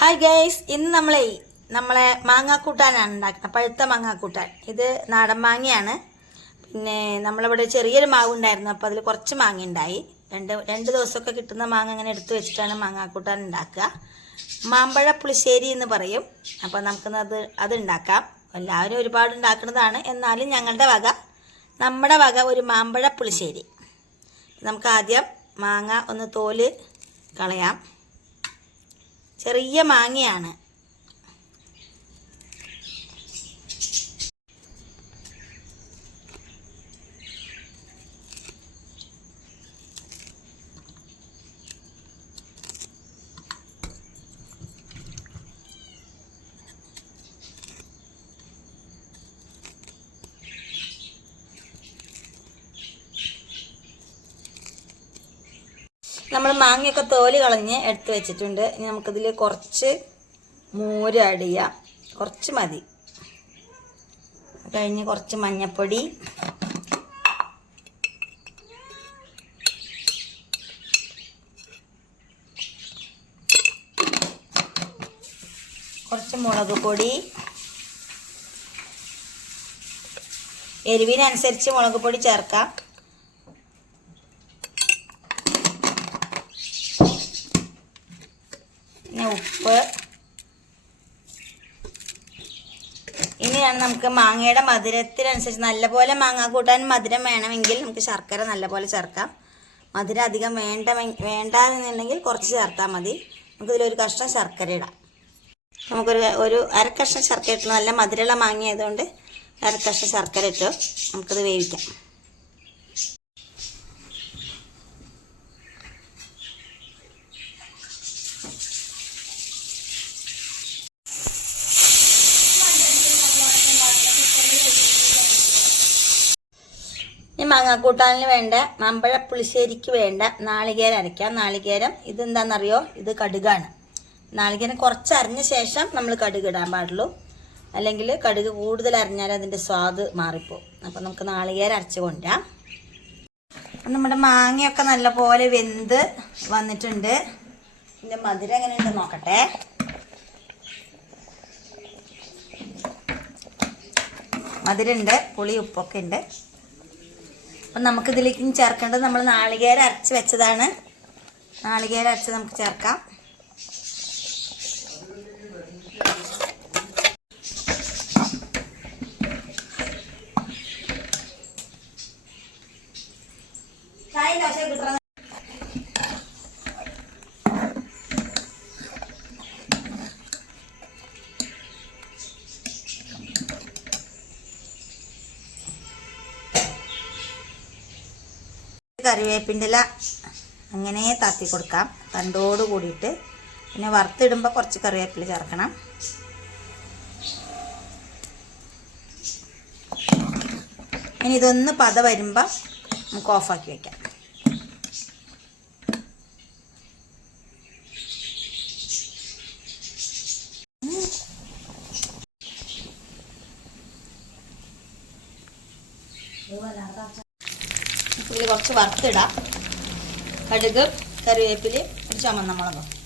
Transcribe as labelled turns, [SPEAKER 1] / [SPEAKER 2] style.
[SPEAKER 1] Hi guys ഇന്ന് നമ്മളെ നമ്മളെ മാങ്ങാക്കൂട്ടാനാണ് ഉണ്ടാക്കുന്നത്. പഴുത്ത മാങ്ങാക്കൂട്ടാൻ. ഇത് നാടൻ മാങ്ങയാണ്. പിന്നെ നമ്മളിവിടെ ചെറിയൊരു മാവ് ഉണ്ടായിരുന്നു അപ്പോൾ അതിൽ കുറച്ച് മാങ്ങ ഉണ്ടായി. രണ്ട് രണ്ട് ദിവസമൊക്കെ കിട്ടുന്ന മാങ്ങ അങ്ങനെ എടുത്തു വെച്ചിട്ടാണ് മാങ്ങാക്കൂട്ടാൻ ഉണ്ടാക്കുക. മാമ്പഴ പുളിശ്ശേരി എന്ന് പറയും. അപ്പോൾ നമുക്കിന്നത് അത് ഉണ്ടാക്കാം. എല്ലാവരും ഒരുപാട് ഉണ്ടാക്കുന്നതാണ്. എന്നാലും ഞങ്ങളുടെ വക നമ്മുടെ വക ഒരു മാമ്പഴ പുളിശ്ശേരി. നമുക്ക് ആദ്യം മാങ്ങ ഒന്ന് തോൽ കളയാം. ചെറിയ മാങ്ങയാണ്. നമ്മൾ മാങ്ങയൊക്കെ തോൽ കളഞ്ഞ് എടുത്ത് വെച്ചിട്ടുണ്ട്. ഇനി നമുക്കിതിൽ കുറച്ച് മോര് ആഡ് ചെയ്യാം. കുറച്ച് മതി. കഴിഞ്ഞ് കുറച്ച് മഞ്ഞൾപ്പൊടി കുറച്ച് മുളക് പൊടി. എരിവിനനുസരിച്ച് മുളക് പൊടി ചേർക്കാം. ഉപ്പ്. ഇനിയാണ് നമുക്ക് മാങ്ങയുടെ മധുരത്തിനനുസരിച്ച് നല്ലപോലെ മാങ്ങ കൂട്ടാൻ മധുരം വേണമെങ്കിൽ നമുക്ക് ശർക്കര നല്ലപോലെ ചേർക്കാം. മധുരം അധികം വേണ്ട വേണ്ടെന്നുണ്ടെങ്കിൽ കുറച്ച് ചേർത്താൽ മതി. നമുക്കിതിലൊരു കഷ്ണം ശർക്കര ഇടാം. നമുക്കൊരു ഒരു അര കഷ്ണം ശർക്കര ഇട്ടു. നല്ല മധുരമുള്ള മാങ്ങ ആയതുകൊണ്ട് കഷ്ണം ശർക്കര ഇട്ടു. നമുക്കത് വേവിക്കാം. മാങ്ങാക്കൂട്ടാനിന് വേണ്ട മമ്പഴ പുളിശ്ശേരിക്ക് വേണ്ട നാളികേരം അരയ്ക്കാം. നാളികേരം ഇതെന്താണെന്നറിയോ ഇത് കടുകാണ്. നാളികേരം കുറച്ച് അരിഞ്ഞ ശേഷം നമ്മൾ കടുക് ഇടാൻ പാടുള്ളൂ. അല്ലെങ്കിൽ കടുക് കൂടുതൽ അരിഞ്ഞാൽ അതിന്റെ സ്വാദ് മാറിപ്പോവും അപ്പം നമുക്ക് നാളികേരം അരച്ച് കൊണ്ടുവരാം നമ്മുടെ മാങ്ങയൊക്കെ നല്ലപോലെ വെന്ത് വന്നിട്ടുണ്ട്. ഇതിന്റെ മധുരം എങ്ങനെയുണ്ട് നോക്കട്ടെ. മധുരമുണ്ട് പുളി ഉപ്പൊക്കെ ഉണ്ട്. അപ്പം നമുക്കിതിലേക്ക് ചേർക്കേണ്ടത് നമ്മൾ നാളികേരം അരച്ച് വെച്ചതാണ്. നാളികേരം അരച്ച് നമുക്ക് ചേർക്കാം. കറിവേപ്പിന്റെ ഇല അങ്ങനെ താത്തി കൊടുക്കാം. തണ്ടോട് കൂടിയിട്ട് പിന്നെ വറുത്തിടുമ്പോൾ കുറച്ച് കറിവേപ്പില ചേർക്കണം. ഇനി ഇതൊന്ന് പത വരുമ്പോൾ നമുക്ക് ഓഫാക്കി വെക്കാം. ഇതിൽ കുറച്ച് വറുത്തിടാം. കടുക് കറിവേപ്പില ഒരു ചുമന്ന മുളകും.